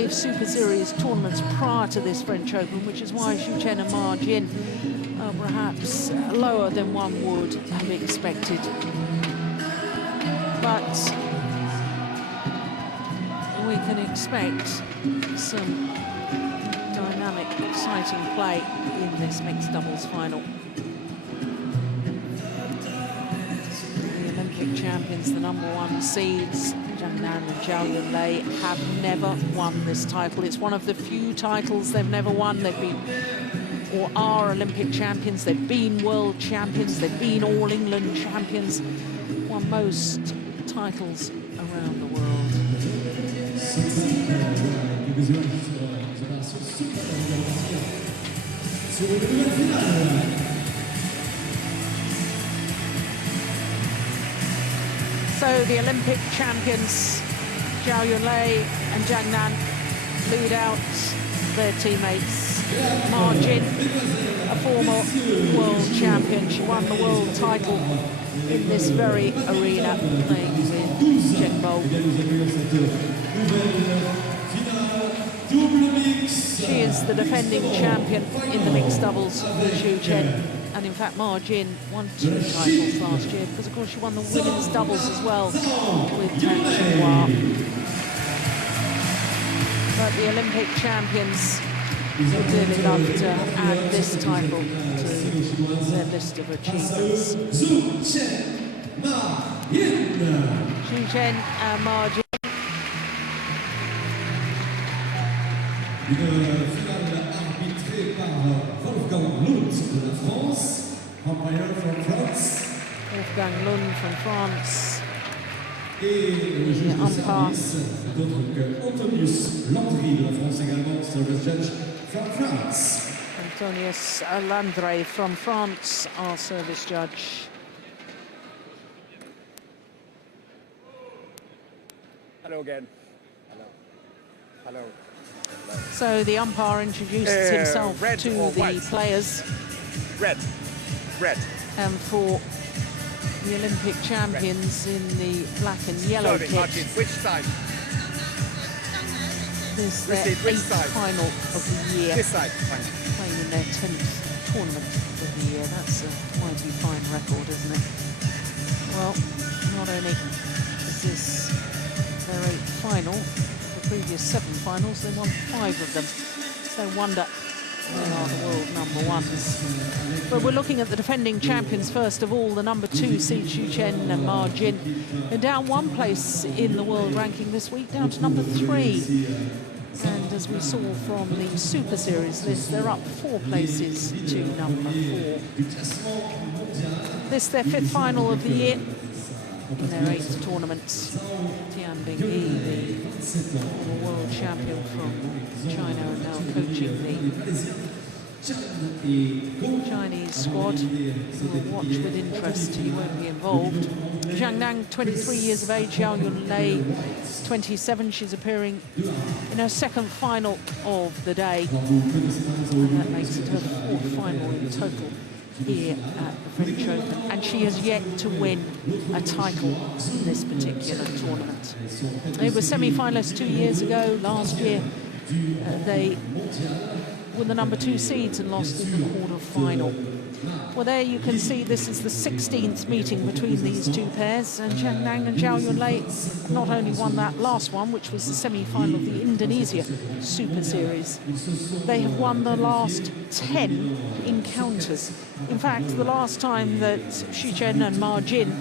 5 Super Series tournaments prior to this French Open, which is why Chen and Ma Jin are perhaps lower than one would have expected. But we can expect some dynamic, exciting play in this mixed doubles final. The Olympic champions, the #1 seeds, Zhang and Zhao Yunlei, have never won this title. It's one of the few titles they've never won. They've been, or are, Olympic champions. They've been world champions. They've been All England champions. Won most titles around the world. So the Olympic champions, Zhao Yunlei and Zhang lead out their teammates. Ma Jin, a former world champion. She won the world title in this very arena, playing with Chen. She is the defending champion in the mixed doubles with Chen. And in fact, Ma Jin won 2 titles last year, because of course she won the women's doubles as well with Zhang. But the Olympic champions would really love to add this title to their list of achievements. Chen and Ma Jin. Une finale arbitrée par Wolfgang Lund de la France, umpire from France. Wolfgang Lund from France. Et le juge de service, d'autre que Antonius Landry de la France également, service judge from France. Antonius Landry from France, our service judge. Hello again. Hello. Hello. So the umpire introduces himself to the white? players. Red. And for the Olympic champions in the black and yellow kit. Martin, which side? This is their 8th final of the year. This side. Playing in their 10th tournament of the year. That's a mighty fine record, isn't it? Well, not only is this their 8th final, previous 7 finals, they won 5 of them. So wonder they are the world #1s. But we're looking at the defending champions first of all, the #2 seed Chen and Ma Jin. They're down 1 place in the world ranking this week, down to #3. And as we saw from the Super Series list, they're up 4 places to #4. This is their 5th final of the year in their 8th tournament. Tian Bingyi, the former world champion from China, and now coaching the Chinese squad. We'll watch with interest. He won't be involved. Zhang, 23 years of age. Zhao Yunlei, 27. She's appearing in her 2nd final of the day. And that makes it her 4th final in total here at the French Open, and she has yet to win a title in this particular tournament. They were semi-finalists 2 years ago. Last year, they were the #2 seeds and lost in the quarter-final. Well, there you can see this is the 16th meeting between these 2 pairs, and Zhang and Zhao Yunlei not only won that last one, which was the semi-final of the Indonesia Super Series, they have won the last 10 encounters. In fact, the last time that Chen and Ma Jin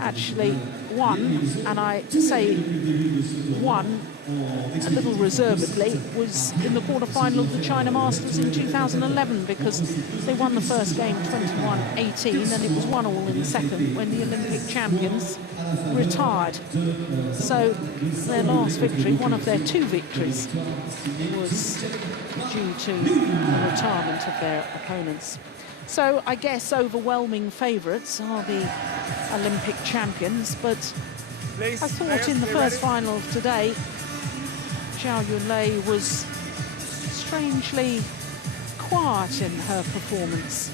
actually won, and I say won a little reservedly, was in the quarter-final of the China Masters in 2011, because they won the first game 21-18, and it was 1-all in the second when the Olympic champions retired. So their last victory, one of their 2 victories, was due to the retirement of their opponents. So I guess overwhelming favourites are the Olympic champions, but I thought in the first final of today, Zhao Yunlei was strangely quiet in her performance.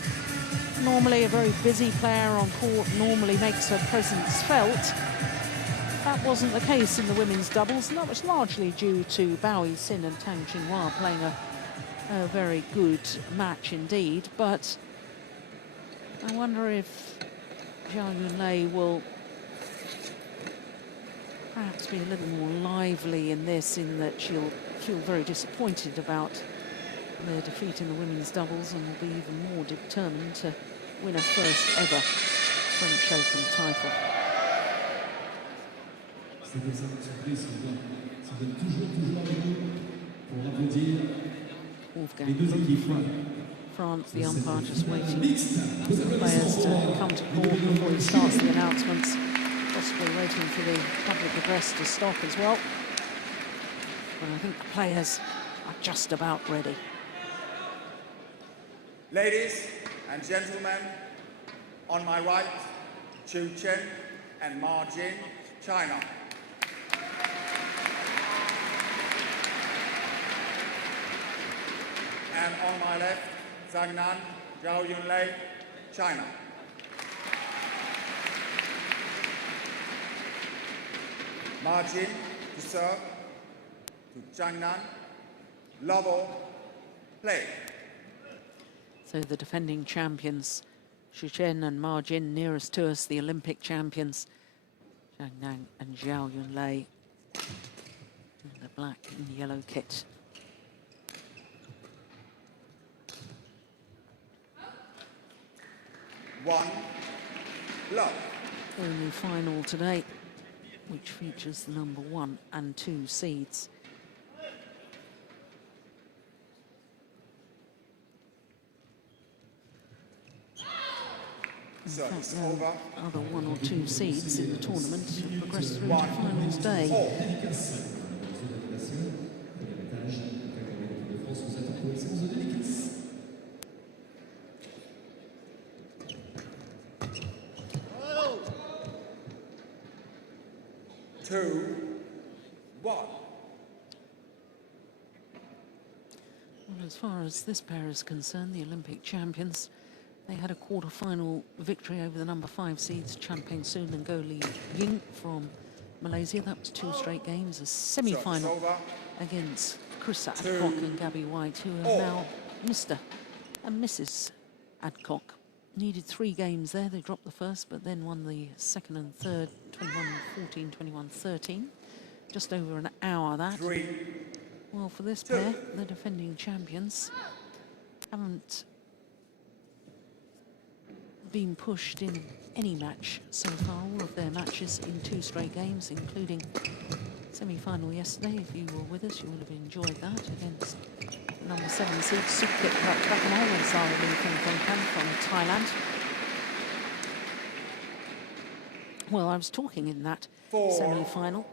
Normally a very busy player on court, normally makes her presence felt. That wasn't the case in the women's doubles, and that was largely due to Bao Yixin and Tang Qinghua playing a very good match indeed. But I wonder if Zhao Yunlei will perhaps be a little more lively in this, in that she'll feel very disappointed about their defeat in the women's doubles and will be even more determined to win her first ever French Open title. C'est comme ça, surprise, ça donne toujours avec nous pour applaudir les deux équipes. France, the umpire just waiting for the players to come to court before he starts the announcements, possibly waiting for the public address to stop as well. But I think the players are just about ready. Ladies and gentlemen, on my right, Chen and Ma Jin, China. And on my left, Zhang, Zhao Yunlei, China. Ma Jin to serve to Zhang, love all, play. So the defending champions, Chen and Ma Jin, nearest to us, the Olympic champions, Zhang and Zhao Yunlei, in the black and yellow kit. One, love. Only final today, which features the number 1 and 2 seeds. In fact, the other 1 or 2 seeds in the tournament have progressed through to finals day. Two, one. Well, as far as this pair is concerned, the Olympic champions, they had a quarter-final victory over the number 5 seeds, Chan Peng Soon and Go Li Ying from Malaysia. That was 2 straight games. A semi-final against Chris Adcock and Gabby White, who are now Mr. and Mrs. Adcock. Needed 3 games there. They dropped the first, but then won the second and third, 21-14, 21-13. Just over an hour, that. Well, for this pair, the defending champions haven't been pushed in any match so far. All of their matches in 2 straight games, including semi-final yesterday. If you were with us, you would have enjoyed that against the number 7 seed Sukhit Ratnamol and Sarali Thongthongpan from Thailand. Well, I was talking in that semi-final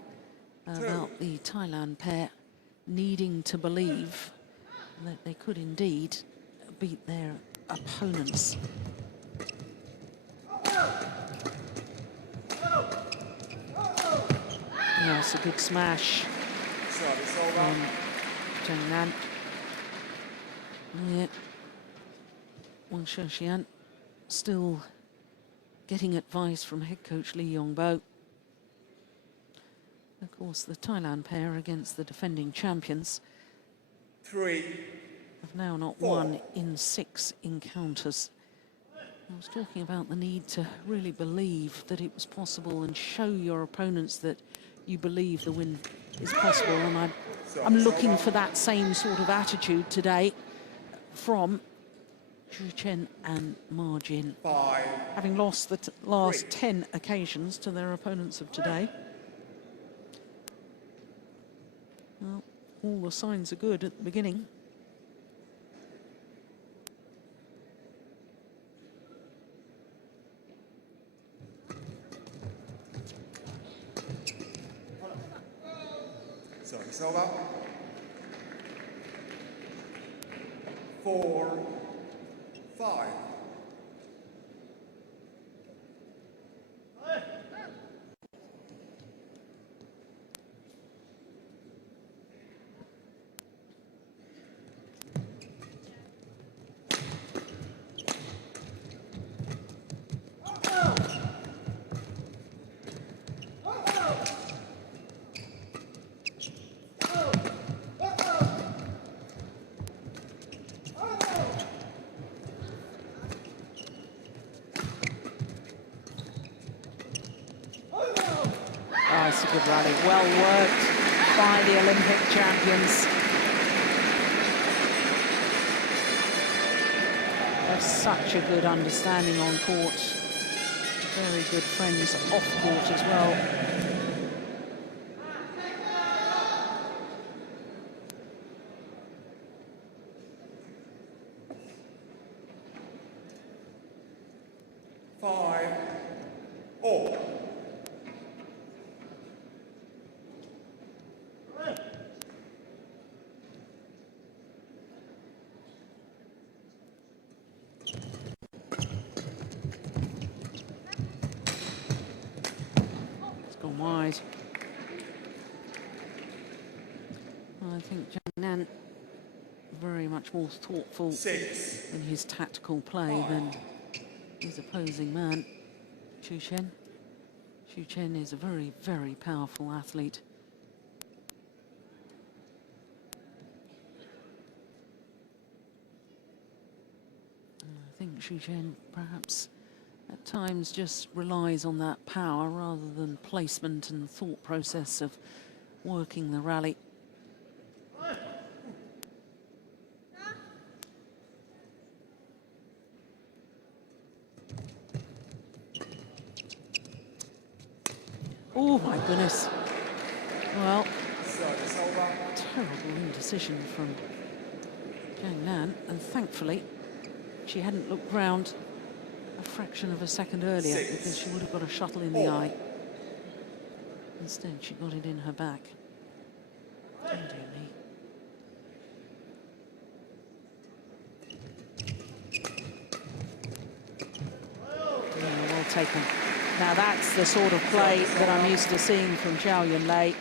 about the Thailand pair needing to believe that they could indeed beat their opponents. Yeah, it's a good smash from Zhang. Yeah, Wang Shexian still getting advice from head coach Lee Yongbo. Of course, the Thailand pair against the defending champions have now not won in 6 encounters. I was talking about the need to really believe that it was possible and show your opponents that you believe the win is possible. And I'm looking for that same sort of attitude today from Chen and Ma Jin, having lost the last 10 occasions to their opponents of today. Well, all the signs are good at the beginning. So it's over. 4, 5. good rally. Well worked by the Olympic champions. Have such a good understanding on court. Very good friends off court as well. Wide. I think Zhang very much more thoughtful in his tactical play than his opposing man, Chen. Chen is a very, very powerful athlete. And I think Chen perhaps at times just relies on that power rather than placement and thought process of working the rally. Oh my goodness. Well, terrible indecision from Zhang, and thankfully she hadn't looked round a fraction of a second earlier because she would have got a shuttle in the eye. Instead, she got it in her back. Oh, dear me. Yeah, well taken. Now that's the sort of play that I'm used to seeing from Zhao Yunlei.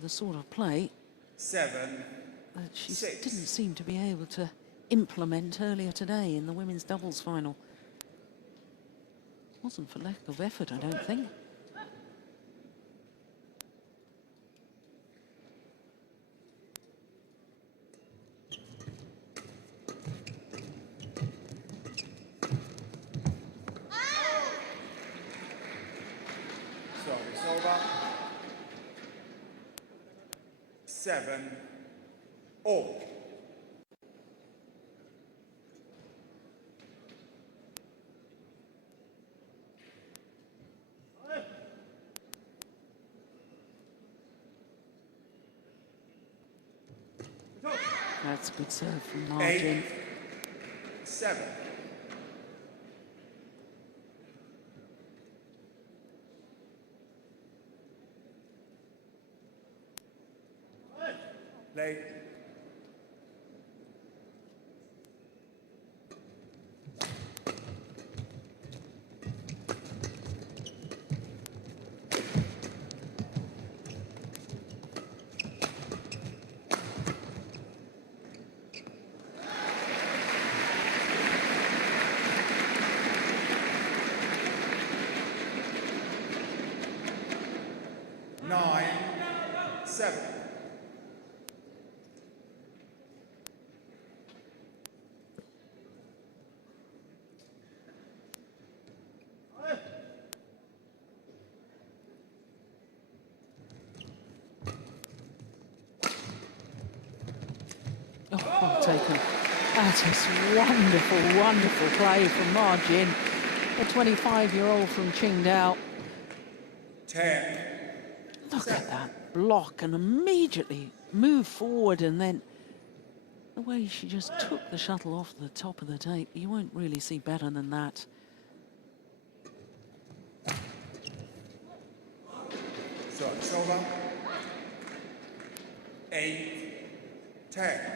The sort of play that she didn't seem to be able to implement earlier today in the women's doubles final. Wasn't for lack of effort, I don't think. Service over. 7-all. That's a good serve from Margin. 8-7. Play. Oh, well taken. That is wonderful, wonderful play from Margin. A 25-year-old from Qingdao. 10. Look at that block and immediately move forward, and then the way she just took the shuttle off the top of the tape. You won't really see better than that. So it's over. 8-10.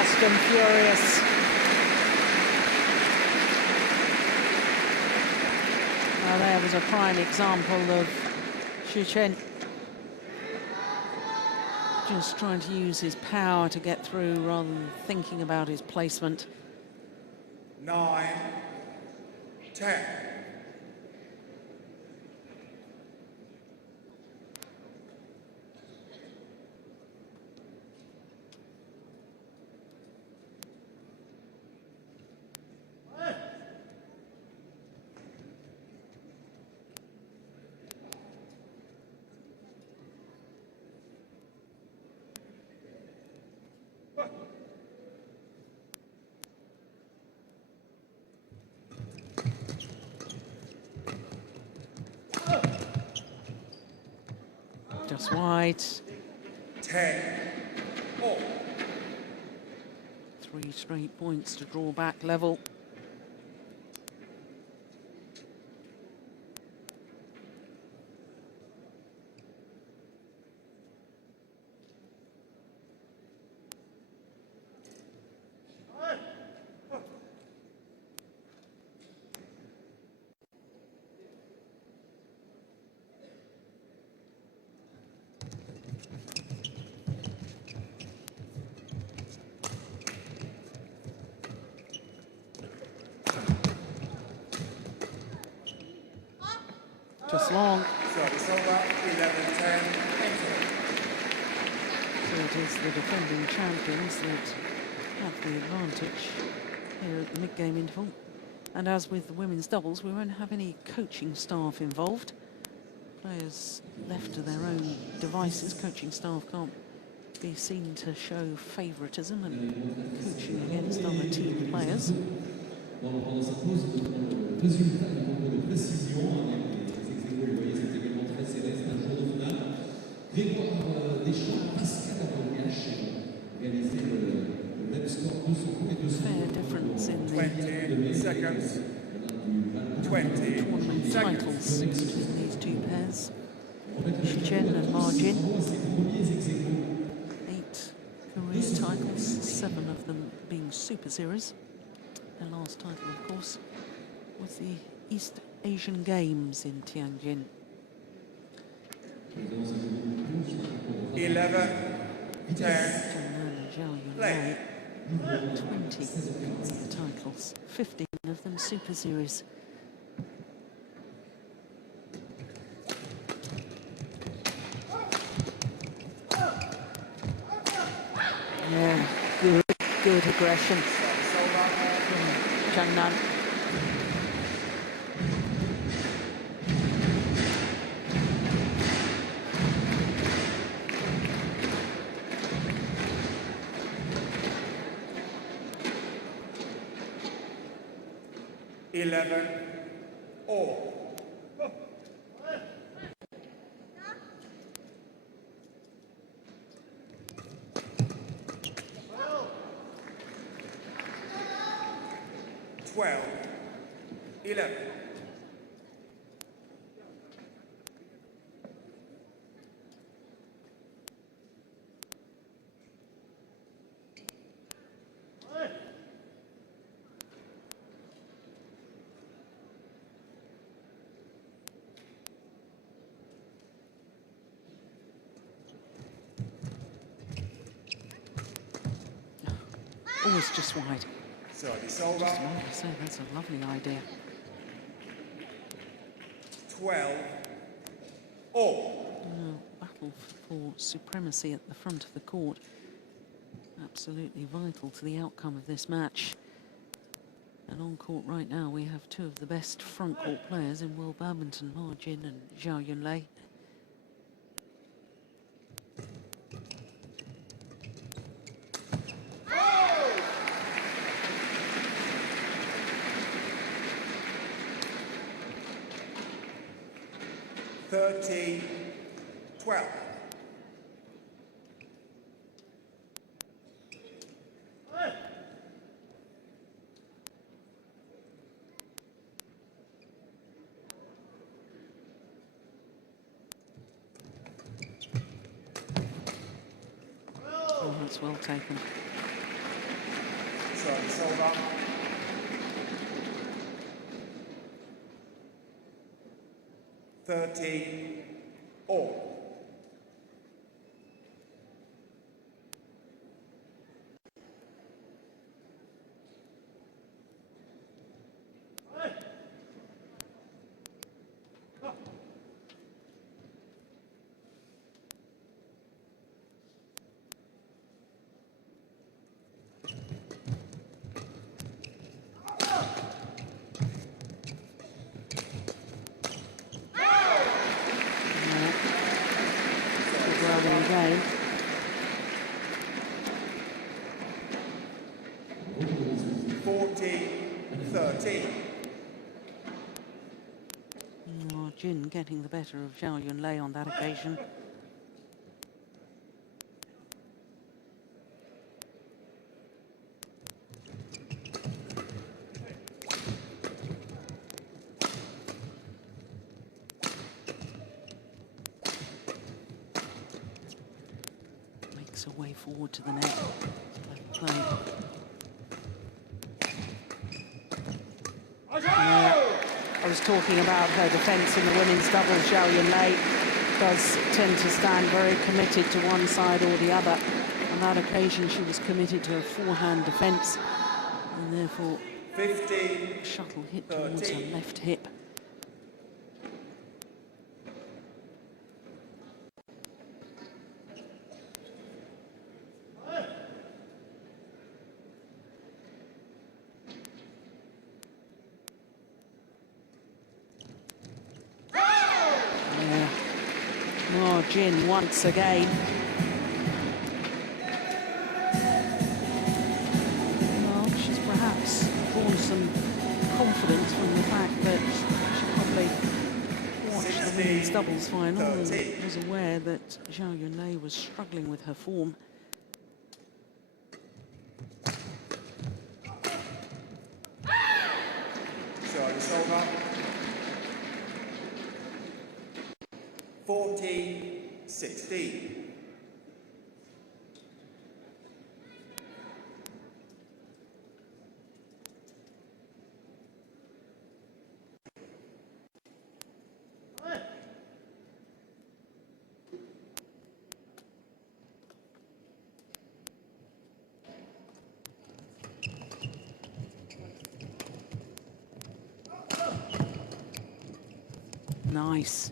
fast and furious. Now there was a prime example of Chen just trying to use his power to get through rather than thinking about his placement. 9, 10. Just wide. 10, all. 3 straight points to draw back level. Just long. So it's over, 11-10. So it is the defending champions that have the advantage here at the mid-game interval. And as with the women's doubles, we won't have any coaching staff involved. Players left to their own devices. Coaching staff can't be seen to show favouritism and coaching against other team players. Fair difference in the 20 seconds. 20 tournament seconds. titles between these two pairs. Chen and Ma Jin. 8 career titles, 7 of them being Super Series. Their last title, of course, was the East Asian Games in Tianjin. 11, 10. Zhang and Zhao Yunlei, 20 career titles, 15 of them Super Series. Yeah, good aggression from Zhang. 11, all. 12, 11. Always just wide. So it's over. Just like I say, that's a lovely idea. 12, all. Battle for supremacy at the front of the court. Absolutely vital to the outcome of this match. And on court right now, we have 2 of the best front court players in world badminton, Ma Jin and Zhao Yunlei. Thirteen, 12. Oh, that's well taken. Service over. 13 all. Game. 14-13. Oh, Jin getting the better of Zhao Yunlei on that occasion. Makes her way forward to the net. Play. I was talking about her defence in the women's doubles. Zhao Yunlei does tend to stand very committed to one side or the other. On that occasion, she was committed to a forehand defence, and therefore 15, shuttle hit towards her left hip. Jin once again. Well, she's perhaps drawn some confidence from the fact that she probably watched the women's doubles final and was aware that Zhao Yunlei was struggling with her form. Service over. 14-16. Nice.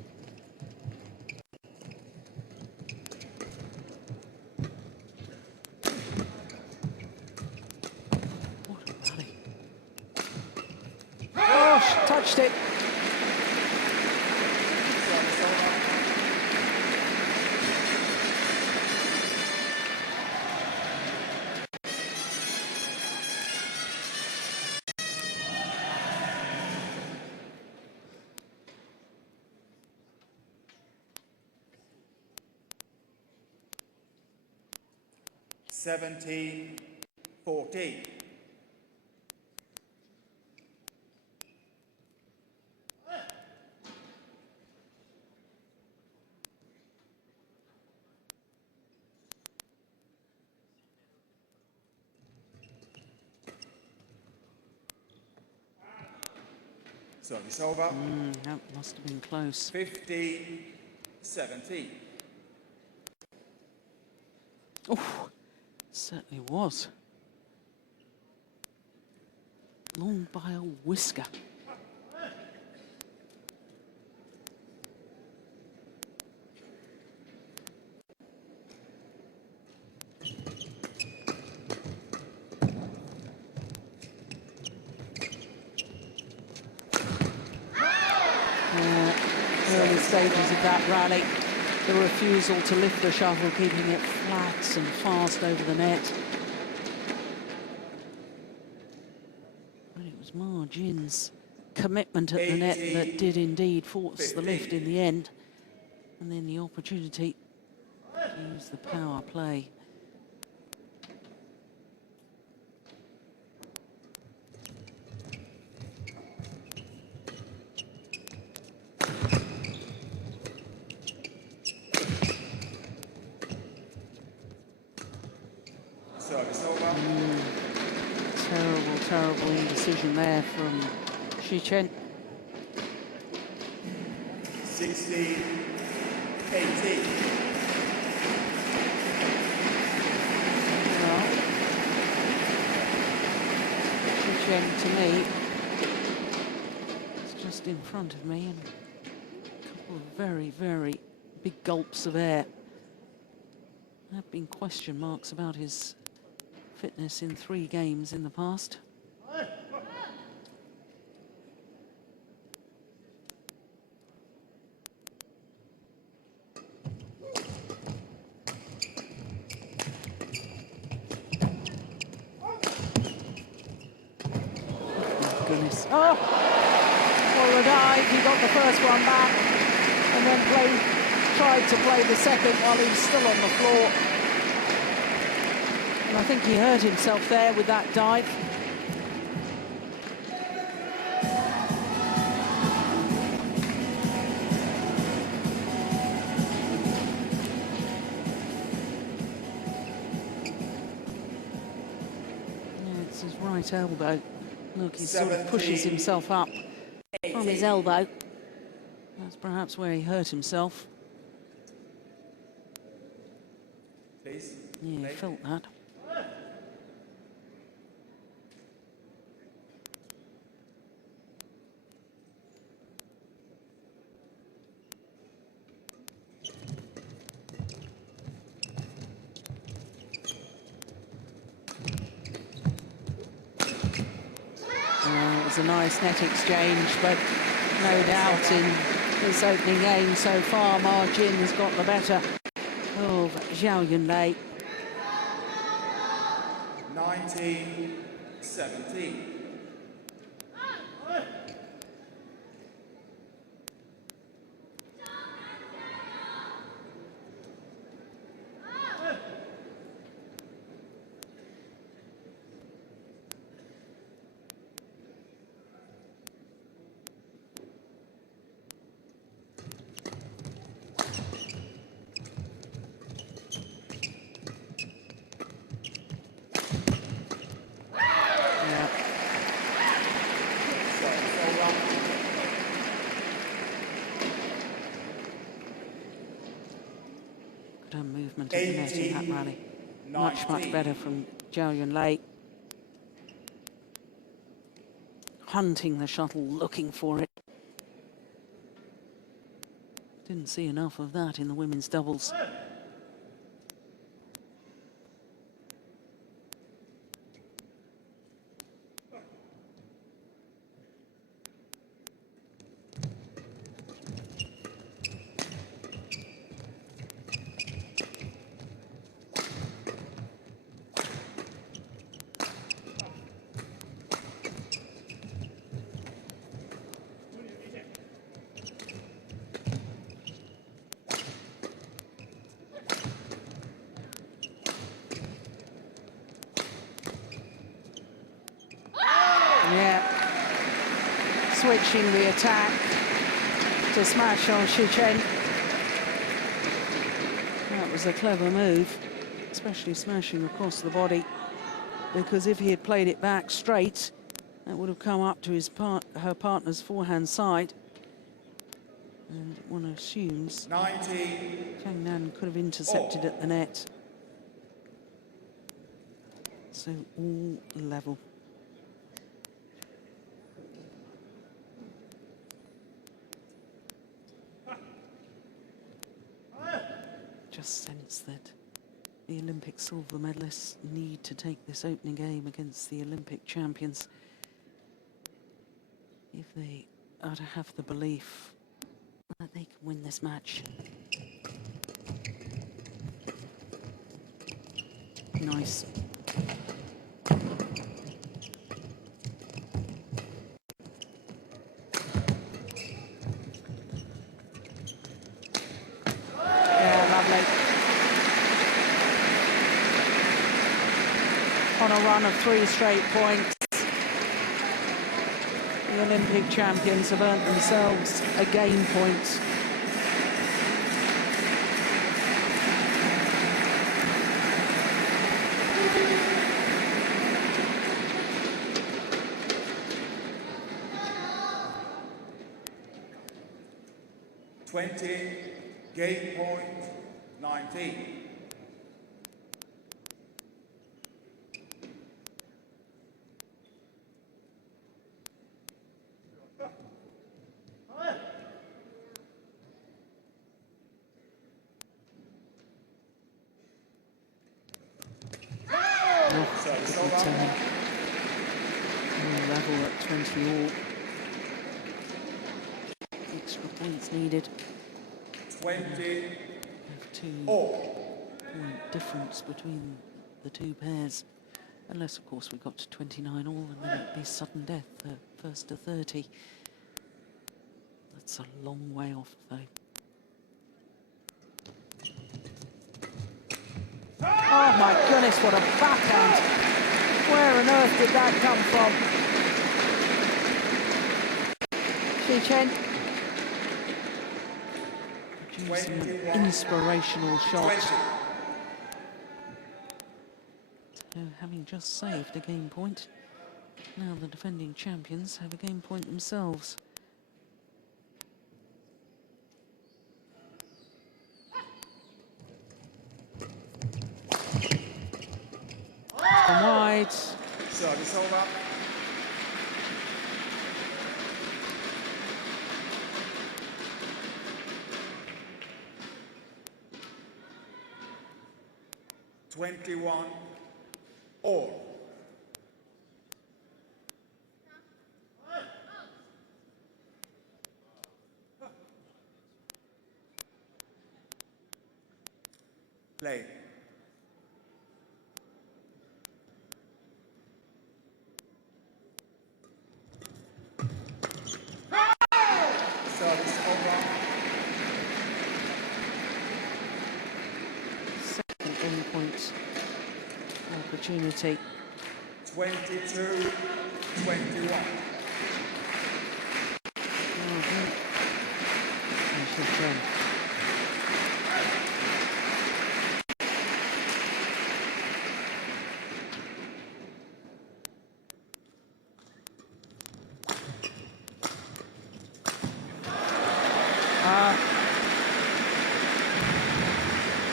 Touched it. $17-14. Service over. That must have been close. 15-17. Oh, certainly was. Long by a whisker. Early stages of that rally, the refusal to lift the shuttle, keeping it flat and fast over the net. But it was Ma Jin's commitment at the net that did indeed force the lift in the end. And then the opportunity to use the power play. decision there from Chen. 16-18. Chen, to me, is just in front of me, and a couple of very, very big gulps of air. There have been question marks about his fitness in 3 games in the past. Goodness. Oh! Well, the dive, he got the first one back and then tried to play the second while he was still on the floor. And I think he hurt himself there with that dive. Yeah, it's his right elbow. Look, he sort of pushes himself up from his elbow. That's perhaps where he hurt himself. Please. Yeah, he felt that. It was a nice net exchange, but no doubt in this opening game so far, Ma Jin has got the better of Zhao Yunlei. 19-17. Good movement of the net in that rally. Much better from Zhao Yunlei. Hunting the shuttle, looking for it. Didn't see enough of that in the women's doubles. Yeah, switching the attack to smash on Chen. That was a clever move, especially smashing across the body, because if he had played it back straight, that would have come up to her partner's forehand side. And one assumes Zhang Nan could have intercepted at the net. So all level. Just sense that the Olympic silver medalists need to take this opening game against the Olympic champions if they are to have the belief that they can win this match. Nice. On a run of 3 straight points, the Olympic champions have earned themselves a game point. 20, game point 19. Level at 20 all. Extra points needed. 20 2-point difference between the two pairs. Unless, of course, we got to 29 all, and then it'd be sudden death, first to 30. That's a long way off, though. Oh my goodness, what a backhand! Where on earth did that come from? Chen producing an inspirational shot. So, having just saved a game point, now the defending champions have a game point themselves. And wide. Service over. Twenty-one all. Play. Service over. Second game point opportunity. 22, 21.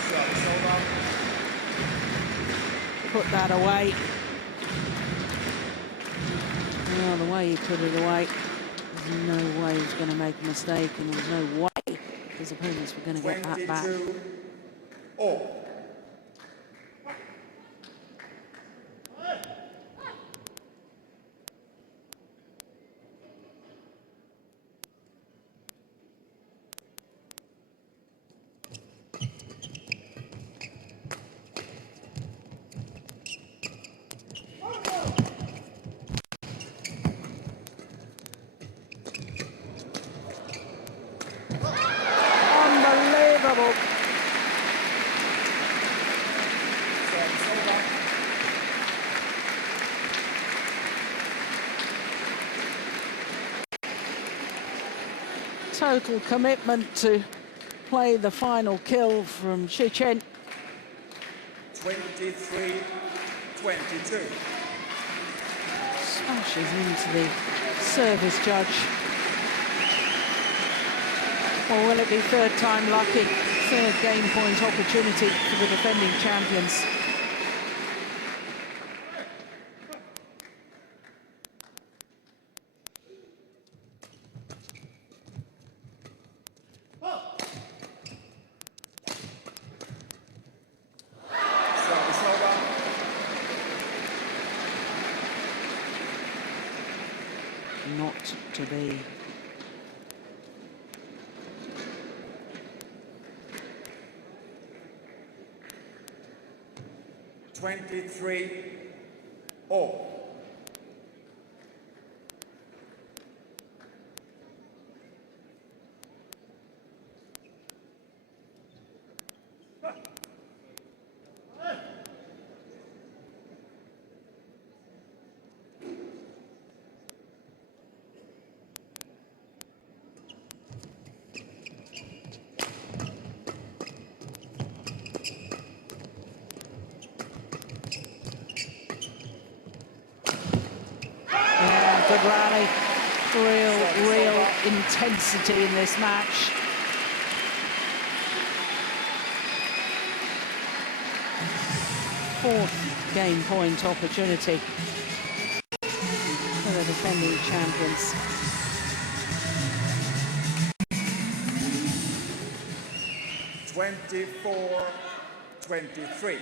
Service over. Put that away. Well, the way he put it away, there's no way he's going to make a mistake, and there's no way his opponents were going to get that back. 22 all. Unbelievable. Service over. Total commitment to play the final kill from Chen. 23, 22. Smashes into the service judge. Or will it be third time lucky? Third game point opportunity for the defending champions. Service over. Not to be. Twenty-three all. Good rally. Real intensity in this match. Fourth game point opportunity for the defending champions. (24-23).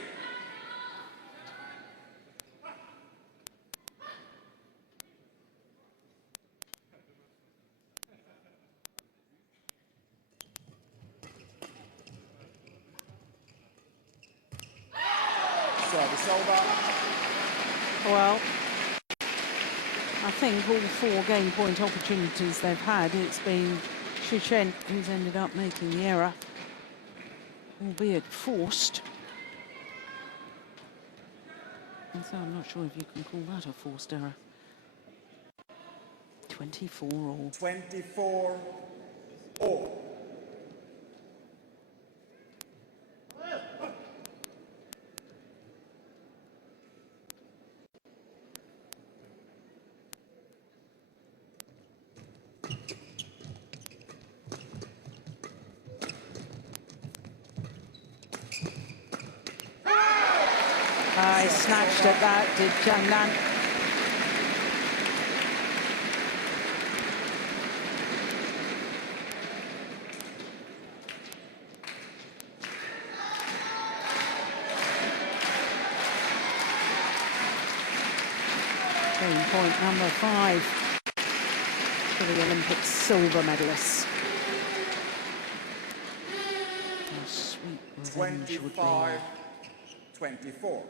Service over. Well, I think all 4 game point opportunities they've had, it's been Chen who's ended up making the error, albeit forced. And so I'm not sure if you can call that a forced error. 24 all. 24 all. He snatched at that, did Zhang. Game point number 5 for the Olympic silver medalists. How sweet revenge would be. 25-24.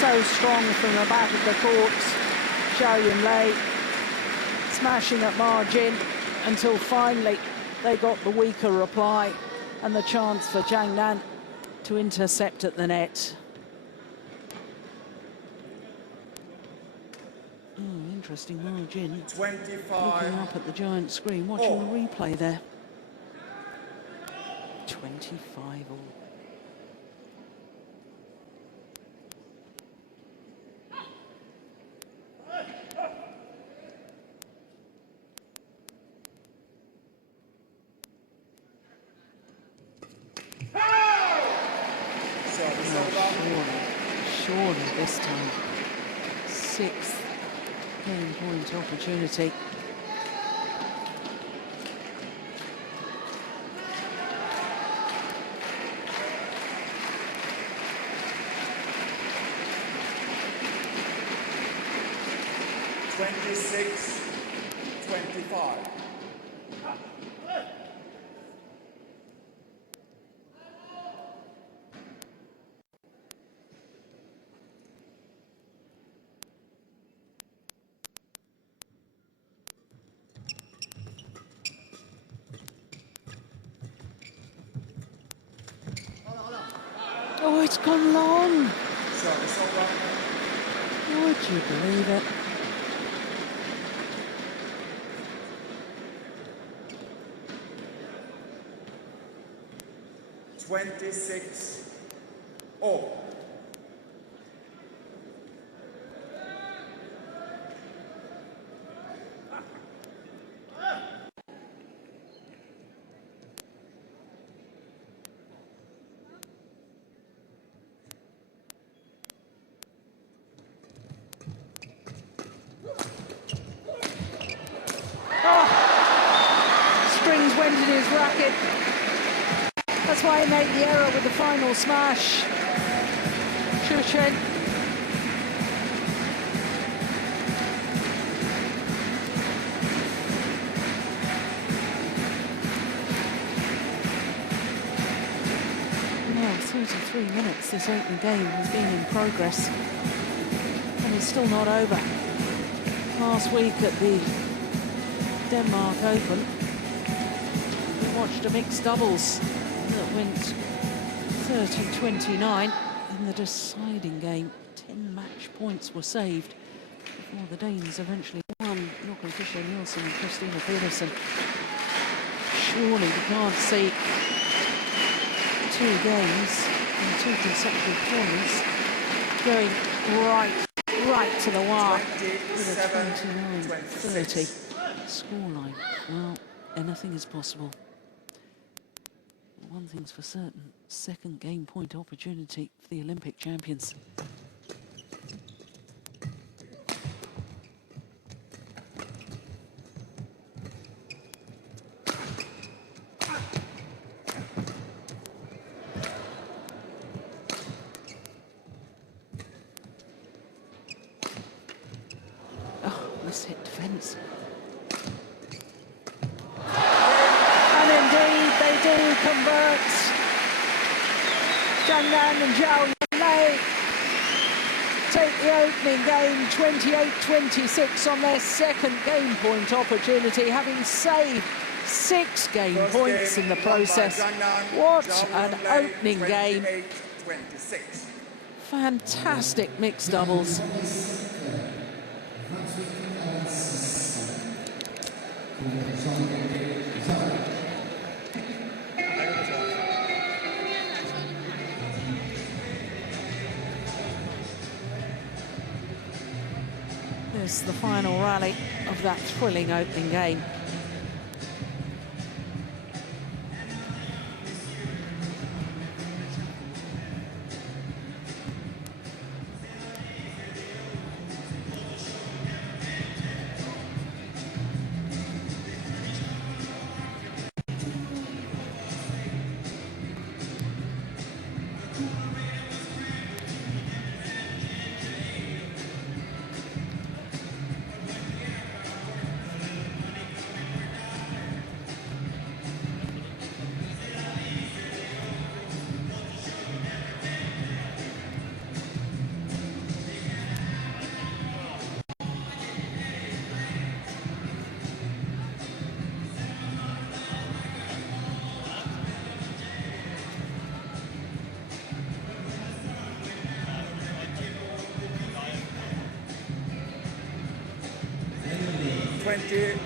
So strong from the back of the court. Zhao Yunlei smashing at margin until finally they got the weaker reply and the chance for Zhang to intercept at the net. Interesting margin. 25. Looking up at the giant screen, watching the replay there. 25 all. Surely this time, 6th game point opportunity. (26-25). Oh, it's gone long. Service over. Would you believe it? (26 all). Strings went in his racket. That's why he made the error with the final smash. Chen. Now, 33 minutes this opening game has been in progress. And it's still not over. Last week at the Denmark Open, watched a mixed doubles that went 30-29 in the deciding game. 10 match points were saved before the Danes eventually won. Look, Fischer, Nielsen and Christina Pedersen. Surely we can't see 2 games in 2 consecutive tournaments going right to the wire with a 29-30 scoreline. Well, anything is possible. One thing's for certain, second game point opportunity for the Olympic champions. Hit defence. And indeed they do convert. Zhang and Zhao Yunlei take the opening game 28-26 on their second game point opportunity, having saved 6 game points in the process. What an opening game. Fantastic mixed doubles. This is the final rally of that thrilling opening game.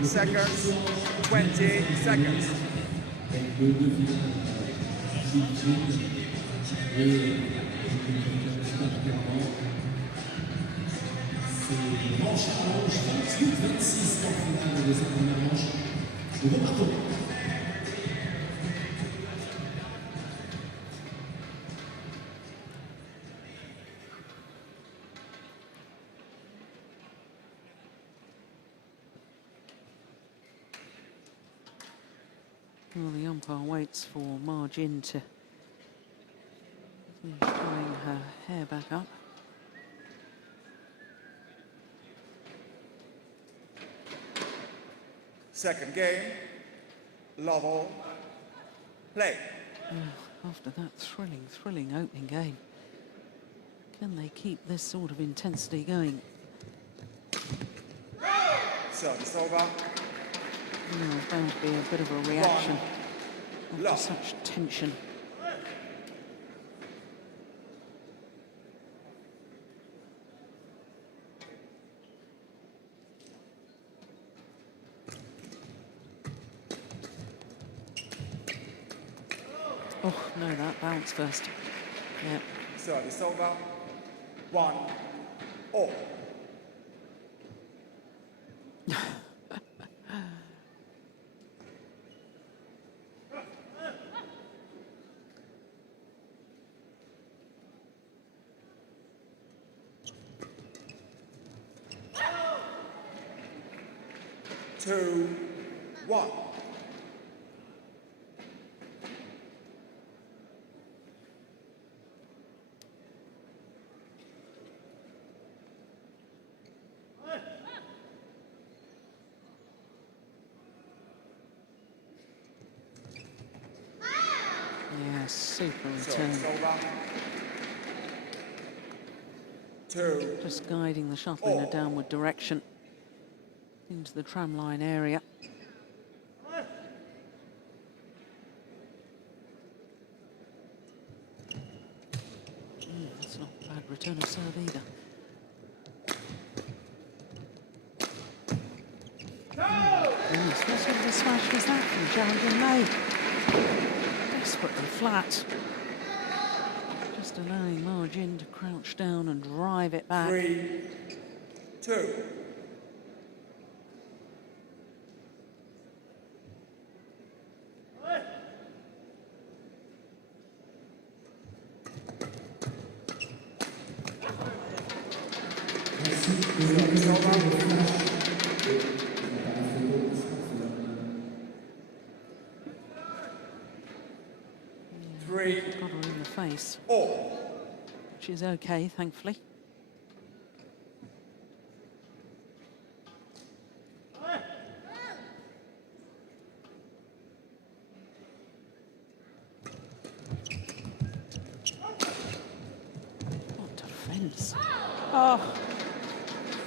Seconds, 20 seconds. Well, the umpire waits for Ma Jin to finish tying her hair back up. Second game, level, play. After that thrilling opening game, can they keep this sort of intensity going? Service over. There's bound to be a bit of a reaction after such tension. Oh, no, that bounced first. Yeah. Service over. 1-all. Two, 1. Yeah, super return. Two. Just guiding the shuttle in a downward direction into the tramline area. return of serve either. What sort of a smash was that from Yunlei? Desperately flat. Just allowing Ma Jin to crouch down and drive it back. 3-2. Got her in the face, which is okay, thankfully. What defence! Oh,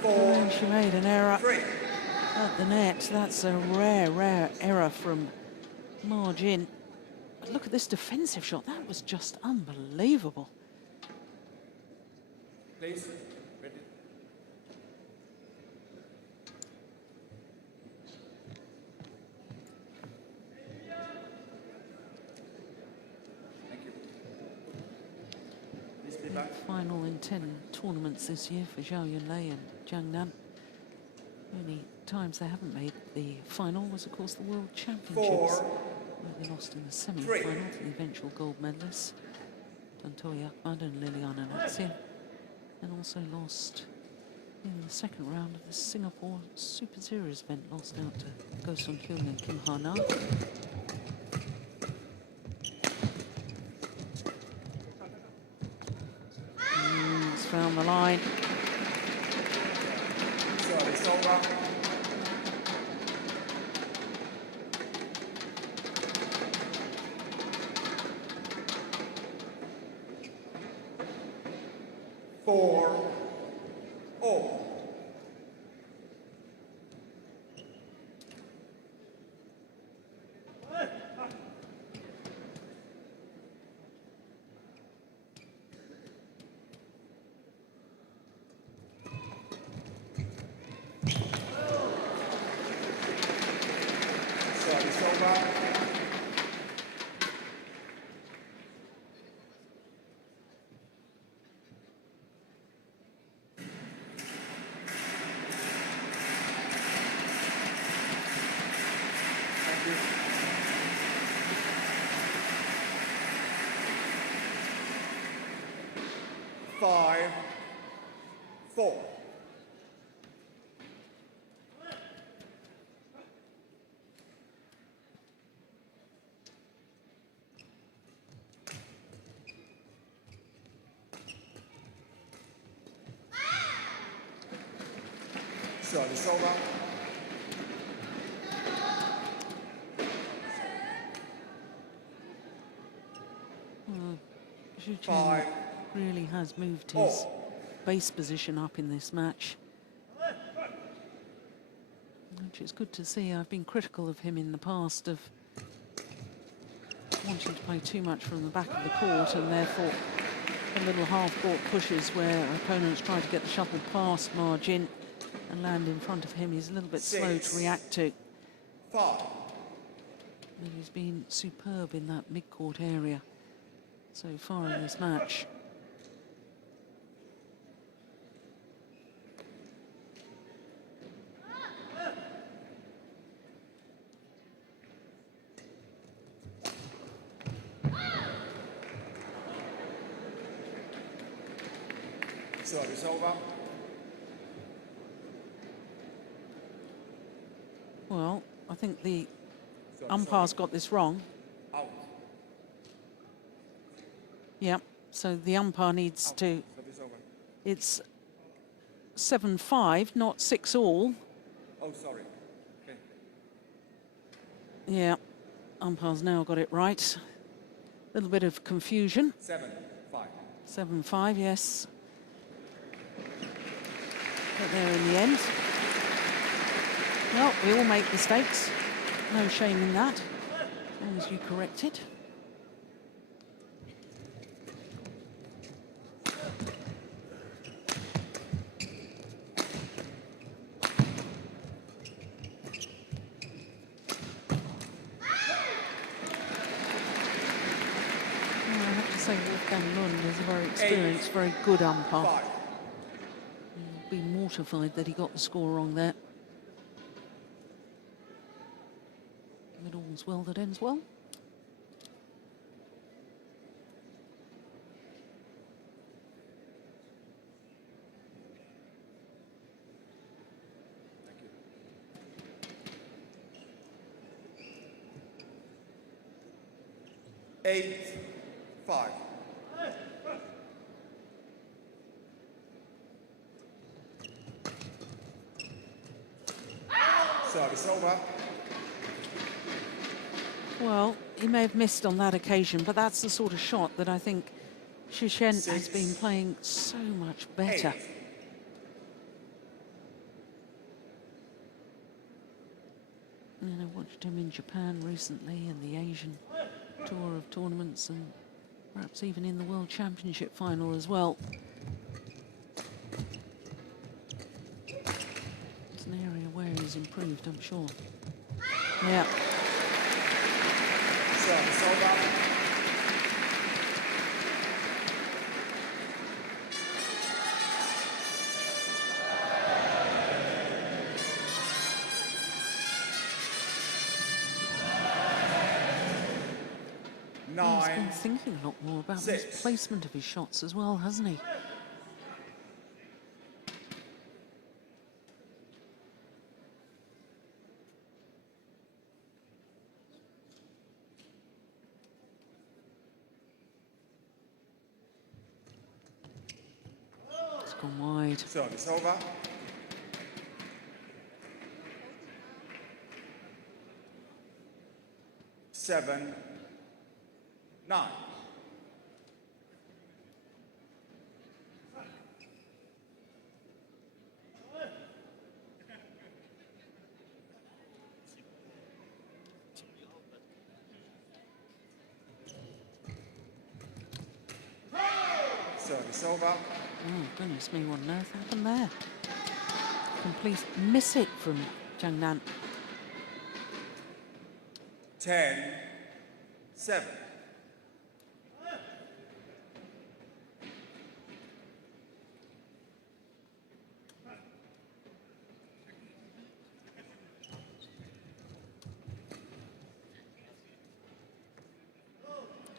and she made an error at the net. That's a rare error from Ma Jin. But look at this defensive shot. That was just unbelievable. Please. Ready. Thank you. Please be back. Final in 10 tournaments this year for Zhao Yunlei and Zhang. Only times they haven't made the final was, of course, the World Championships, where they lost in the semi-final to the eventual gold medalists, Tantoy Ahmad and Liliana Natsir, and also lost in the second round of the Singapore Super Series event, lost out to Go Sung Kyung and Kim Ha Na. It's found the line. Service over. Service over. Thank you. Five, four. Service over. Zhu Chen really has moved his base position up in this match, which is good to see. I've been critical of him in the past of wanting to play too much from the back of the court, and therefore the little half-court pushes where opponents try to get the shuttle past Ma Jin and land in front of him. He's a little bit slow to react to. Five. And he's been superb in that mid-court area so far in this match. Service over. Well, I think the umpire's got this wrong. Out. Yeah, so the umpire needs to... Service over. It's 7-5, not 6-all. Oh, sorry. Okay. Yeah, umpire's now got it right. A little bit of confusion. 7-5. 7-5, yes. But there in the end. Well, we all make mistakes. No shame in that, as long as you correct it. Gan Lun is a very experienced, very good umpire. 5. He'll be mortified that he got the score wrong there. It all's well that ends well. Thank you. 8-5. Service over. Well, he may have missed on that occasion, but that's the sort of shot that I think Chen has been playing so much better. 8. And I watched him in Japan recently in the Asian tour of tournaments and perhaps even in the World Championship final as well. It's an area where he's improved, I'm sure. Yeah. Service over. He's been thinking a lot more about his placement of his shots as well, hasn't he? It's gone wide. Service over. 7-9. Service over. Oh, goodness me, what on earth happened there? Complete miss it from Zhang. 10-7.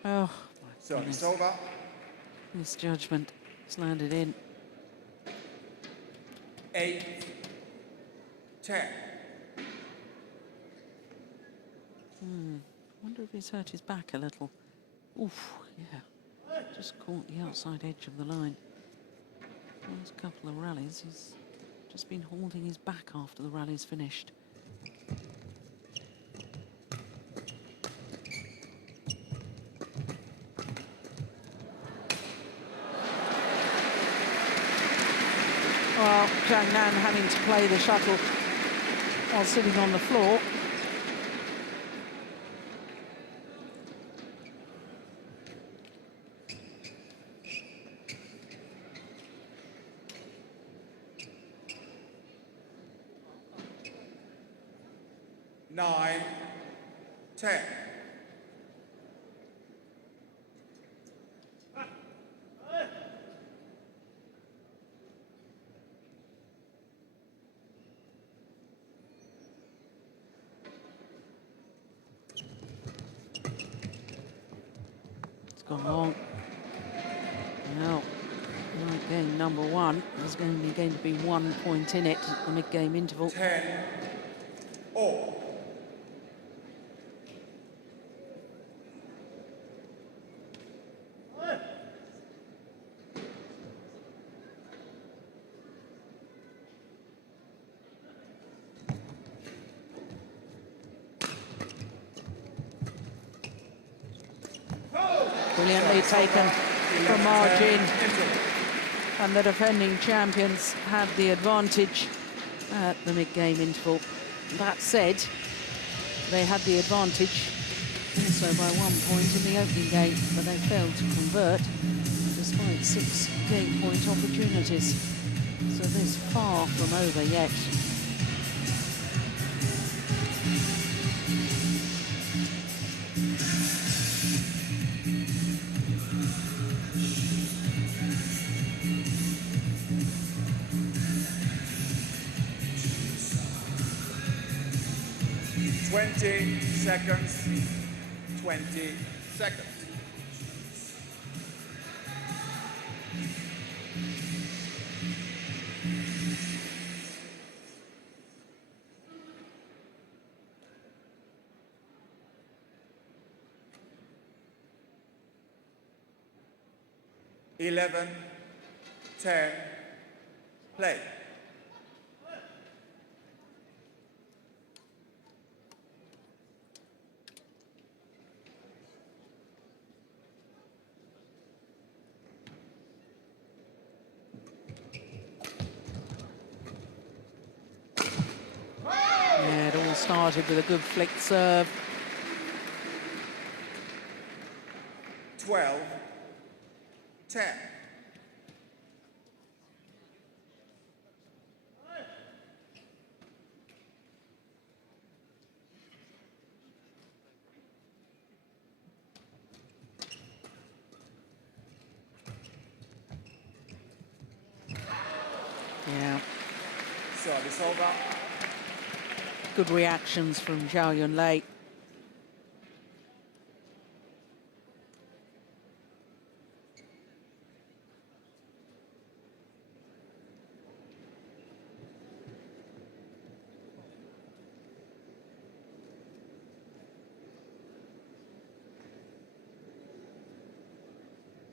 Oh, Service over. misjudgment. It's landed in. 8-10. Wonder if he's hurt his back a little. Oof, yeah. Just caught the outside edge of the line. Last couple of rallies, he's just been holding his back after the rally's finished. Well, Zhang having to play the shuttle while sitting on the floor. Nine, 10. It's gone long. Well, game number one. There's going to be 1 point in it at the mid-game interval. 10-all. Brilliantly taken from margin, and the defending champions had the advantage at the mid-game interval. That said, they had the advantage also by 1 point in the opening game, but they failed to convert despite 6 game point opportunities. So this far from over yet. 20 seconds. 20 seconds. Eleven, 10, play. Yeah, it all started with a good flick serve. 12, 10. Yeah. Service over. Good reactions from Zhao Yunlei.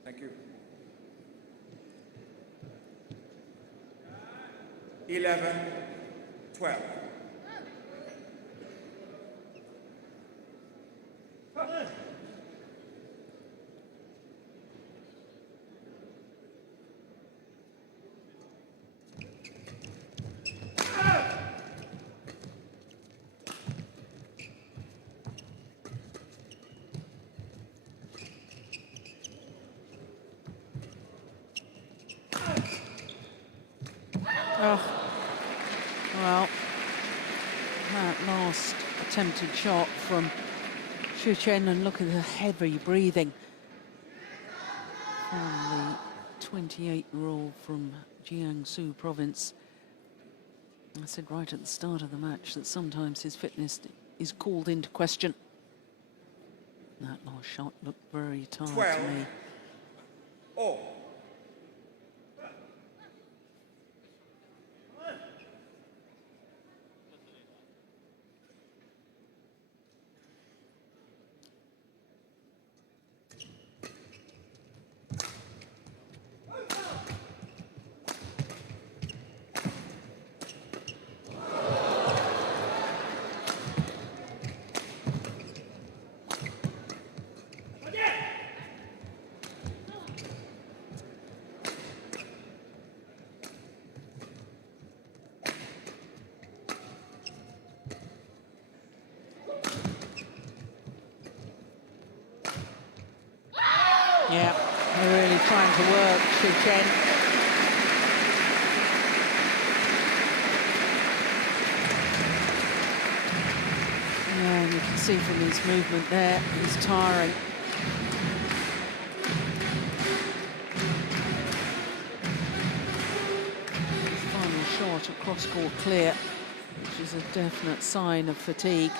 Thank you. 11, 12. Oh, well, that last attempted shot from Chen, and look at the heavy breathing from the 28-year-old from Jiangsu province. I said right at the start of the match that sometimes his fitness is called into question. That last shot looked very tired 12. to me. Oh. Yeah, they're really trying to work Chen. Yeah, and you can see from his movement there, he's tiring. Final shot at cross-court clear, which is a definite sign of fatigue.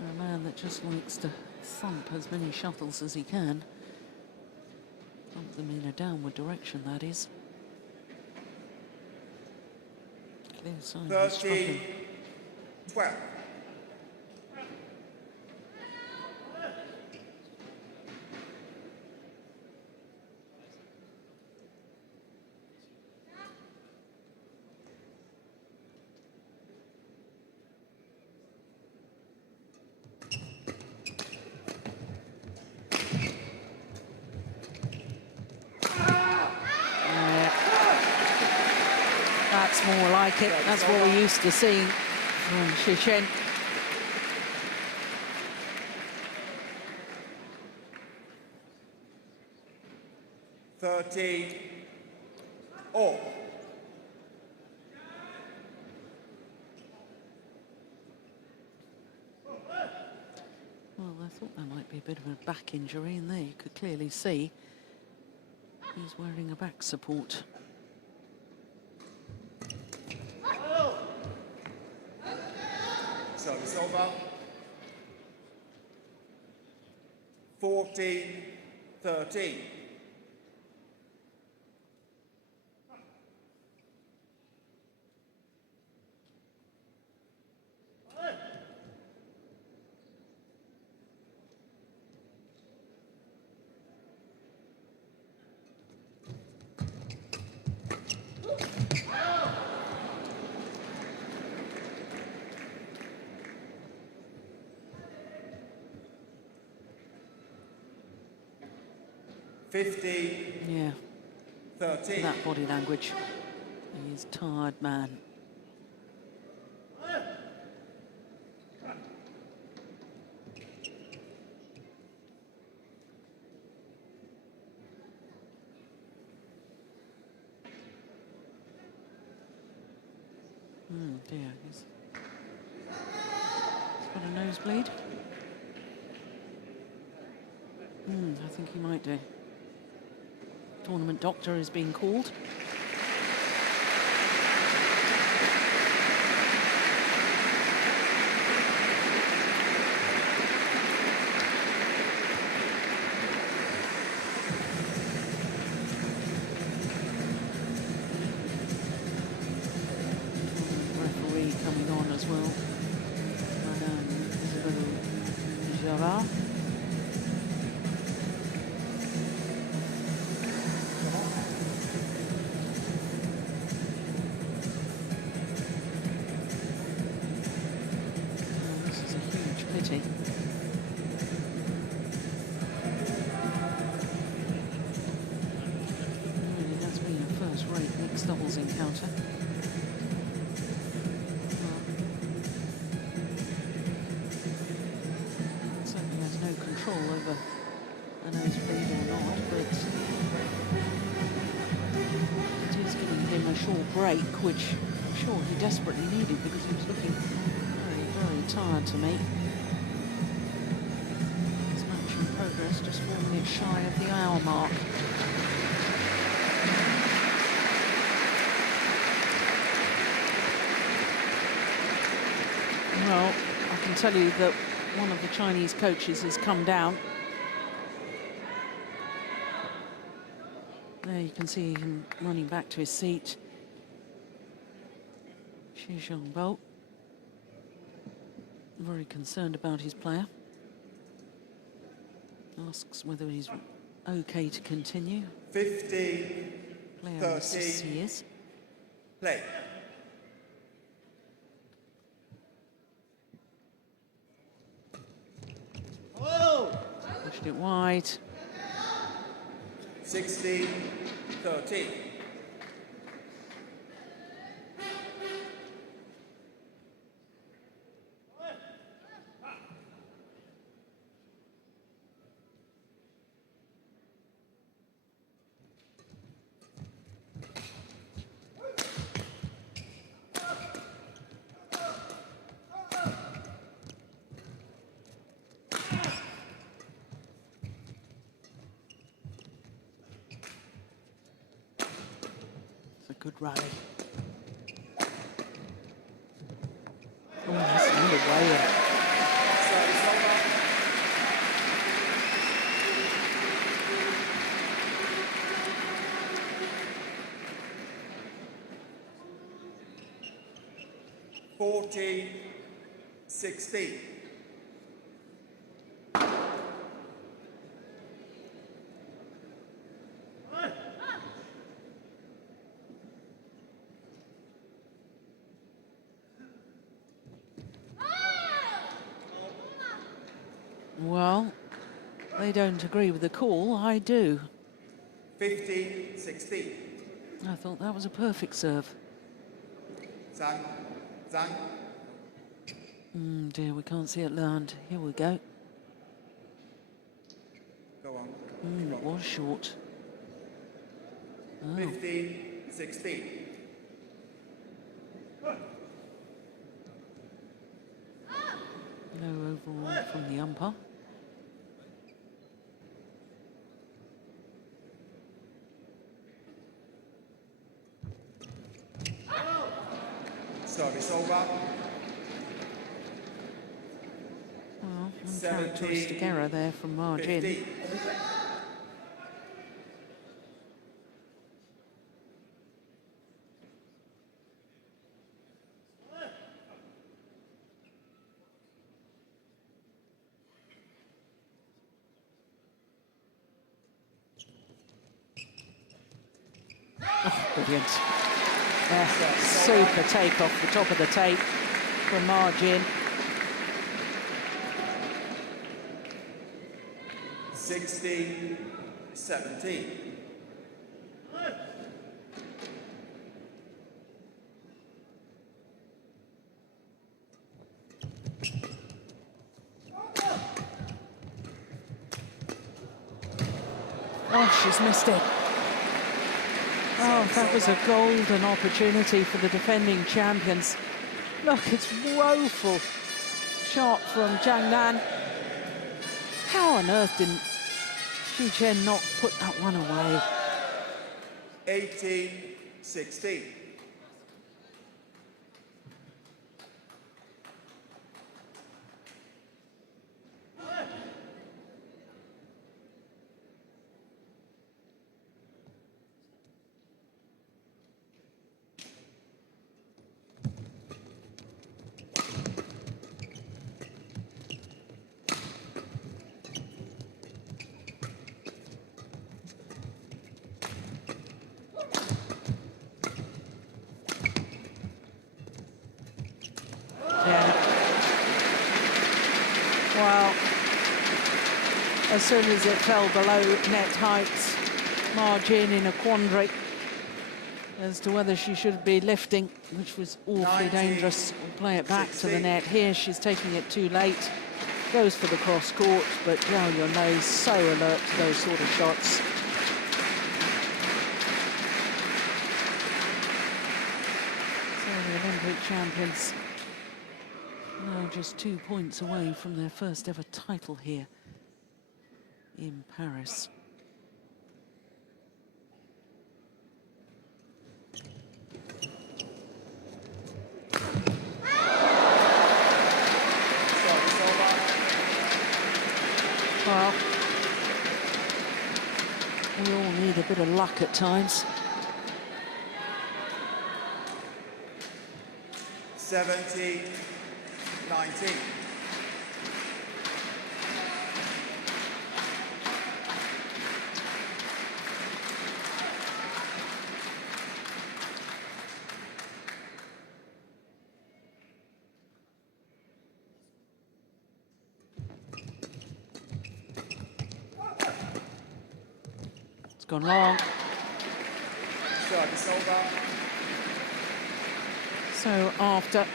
A man that just likes to thump as many shuttles as he can. Thump them in a downward direction, that is. Clear sign of struggling. 12. That's more like it. That's what we're used to seeing from Chen. 13, all. Well, I thought there might be a bit of a back injury in there. You could clearly see he's wearing a back support. Service over. 14-13. Yeah. 13. That body language. He's a tired man. Dear, he's got a nosebleed. I think he might do. Tournament doctor is being called. Referee coming on as well. Madame Zhao. Really, that's been a first-rate mixed doubles encounter. Certainly has no control over a nosebleed or not, but it is giving him a short break, which I'm sure he desperately needed because he was looking very, very tired to me. Progress, just 4 minutes shy of the hour mark. Well, I can tell you that one of the Chinese coaches has come down. There you can see him running back to his seat. Zhang, very concerned about his player. Asks whether he's okay to continue. 15, Player 13. insists he is. Play. Pushed it wide. 16-13. Good rally. Oh, that's underway. Service over. 14-16. Well, they don't agree with the call. I do. 15-16. I thought that was a perfect serve. Zhang. Dear, we can't see it land. Here we go. Go on. It was short. Oh. 15-16. No overall from the umpire. Service over. Characteristic error there from Ma Jin. 15. Oh, brilliant. Super take off the top of the tape from Ma Jin. 16-17. Oh, she's missed it. Oh, that was a golden opportunity for the defending champions. Look, it's woeful shot from Zhang. How on earth didn't Chen not put that one away? 18-16. Well, as soon as it fell below net height, Ma Jin in a quandary as to whether she should be lifting, which was awfully dangerous, or play it back to the net. Here she's taking it too late, goes for the cross court, but Zhao Yunlei is so alert to those sort of shots. So the Olympic champions now just 2 points away from their first ever title here in Paris. Well, we all need a bit of luck at times. 17-19. It's gone long. Service over. So after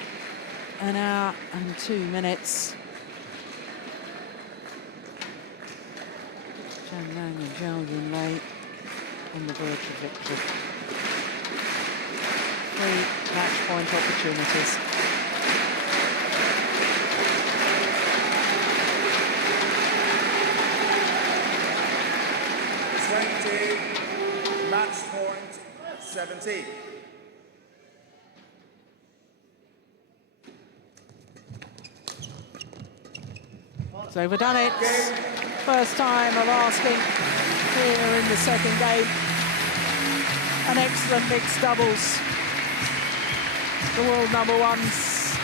an hour and 2 minutes, Zhang and Zhao Yunlei on the verge of victory. 3 match point opportunities. Match point 17. It's overdone it. First time of asking here in the second game. An excellent mixed doubles. The world number ones,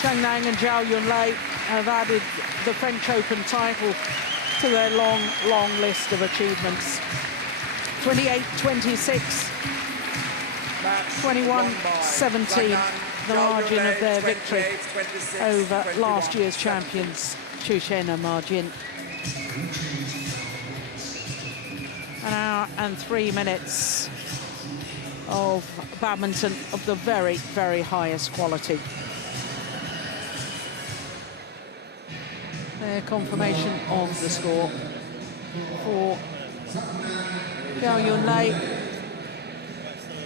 Zhang and Zhao Yunlei, have added the French Open title to their long, long list of achievements. 28-26, 21-17, the margin of their victory over last year's champions, Chen and Ma Jin. An hour and 3 minutes of badminton of the very, very highest quality. Their confirmation of the score for Zhao Yunlei,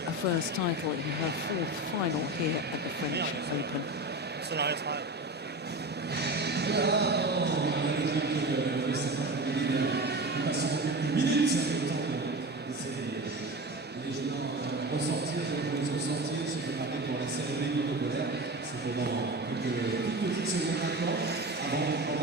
a first title in her 4th final here at the French Open. C'est pendant quelques petites secondes maintenant, avant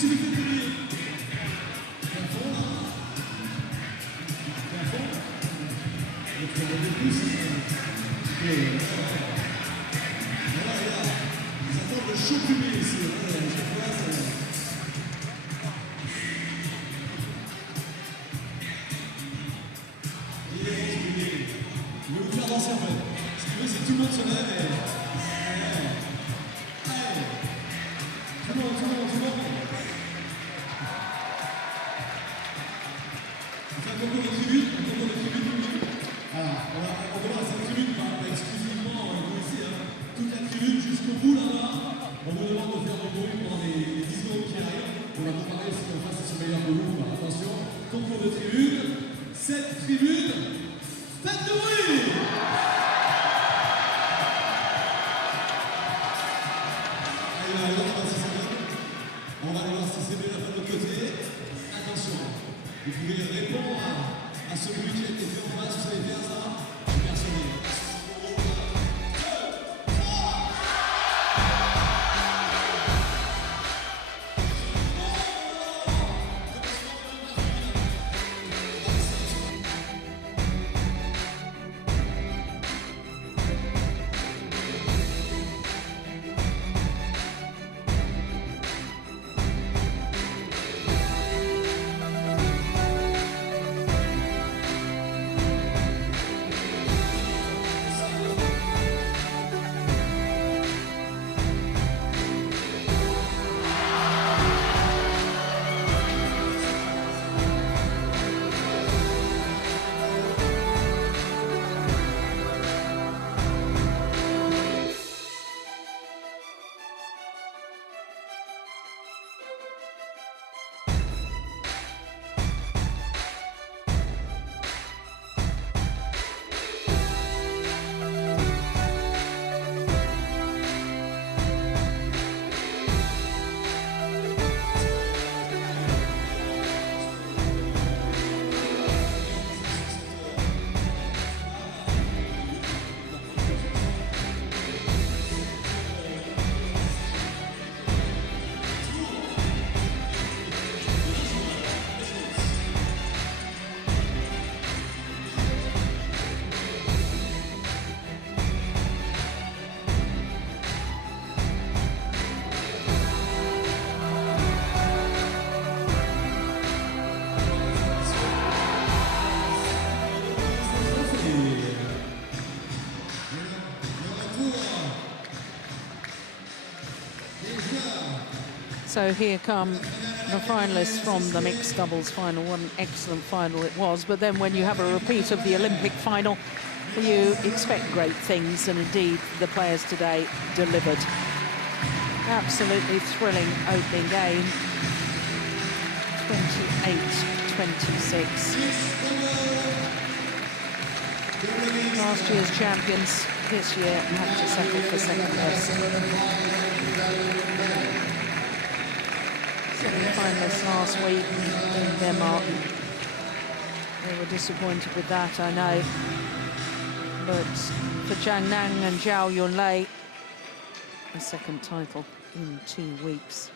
si vous faites venir. À fond, là. À fond. Et puis on va plus. Et voilà, là. Ils attendent le chaud public ici. Je vais vous faire danser en fait. Ce qu'il veut, c'est que tout le monde se lève et... Allez. Tout le monde. On fait un concours de tribune, Voilà, on verra cette tribune, pas exclusivement nous ici, hein. Toute la tribune jusqu'au bout là-bas. On vous demande de faire du bruit pendant les 10 secondes qui arrivent. On va comparer si on face à ce meilleur de vous. Attention, concours de tribune. Cette tribune, faites de bruit! On va aller voir si c'est bien de l'autre côté. Attention, vous pouvez répondre à ce bruit qui a été fait en face. Vous savez faire ça? Personne. So here come the finalists from the mixed doubles final. What an excellent final it was. But then when you have a repeat of the Olympic final, you expect great things, and indeed the players today delivered. Absolutely thrilling opening game. 28-26. Last year's champions this year had to settle for second place. Semi-finalists last week in Denmark. They were disappointed with that, I know. But for Zhang and Zhao Yunlei, a second title in 2 weeks.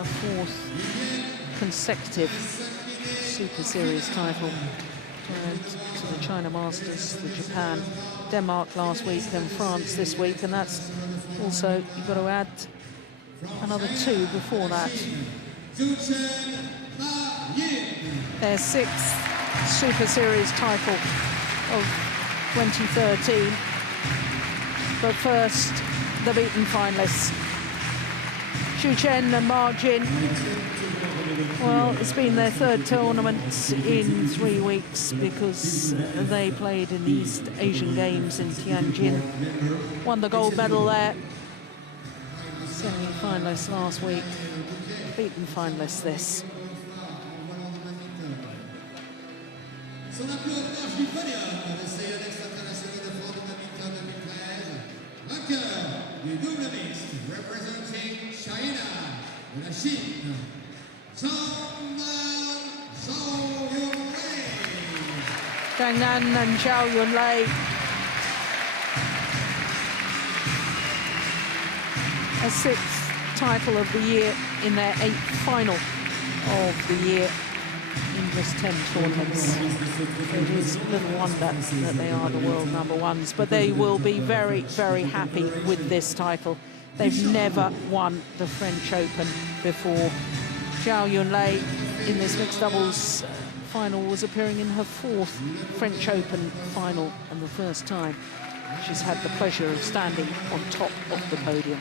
A fourth consecutive Super Series title. To the China Masters, the Japan, Denmark last week, then France this week, and that's also, you've got to add another 2 before that. Their 6th Super Series title of 2013. But first, the beaten finalists. Chen and Ma Jin. Well, it's been their 3rd tournament in 3 weeks because they played in the East Asian Games in Tianjin. Won the gold medal there. Semi-finalists last week. Beaten finalists this. Representing China, la Chine, Zhang. Zhang and Zhao Yunlei. A 6th title of the year in their 8th final of the year in just 10 tournaments. It is little wonder that they are the world #1s, but they will be very, very happy with this title. They've never won the French Open before. Zhao Yunlei in this mixed doubles final was appearing in her 4th French Open final, and the first time she's had the pleasure of standing on top of the podium.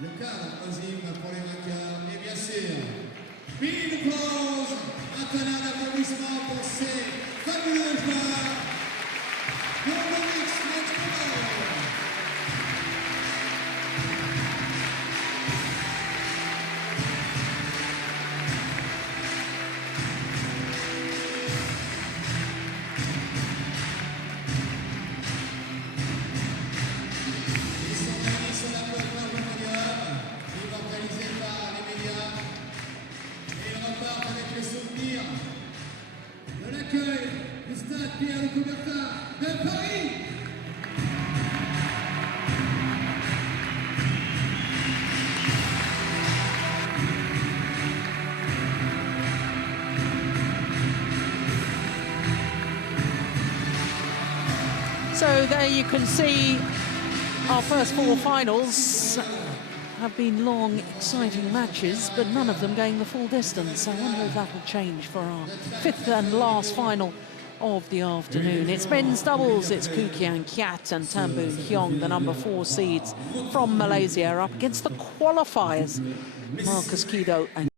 Le cadre OSIM pour les vainqueurs, et bien sûr, mille applauses, un tonnerre d'applaudissements pour ces fabuleux joueurs de Yonex French Badminton Open. De l'accueil du Stade Pierre de Coubertin de Paris. So there you can see our first 4 finals have been long, exciting matches, but none of them going the full distance. I wonder if that will change for our 5th and last final of the afternoon. It's men's doubles. It's Koo Kian Kiat and Tan Boon Hyong, the #4 seeds from Malaysia, up against the qualifiers, Marcus Kido and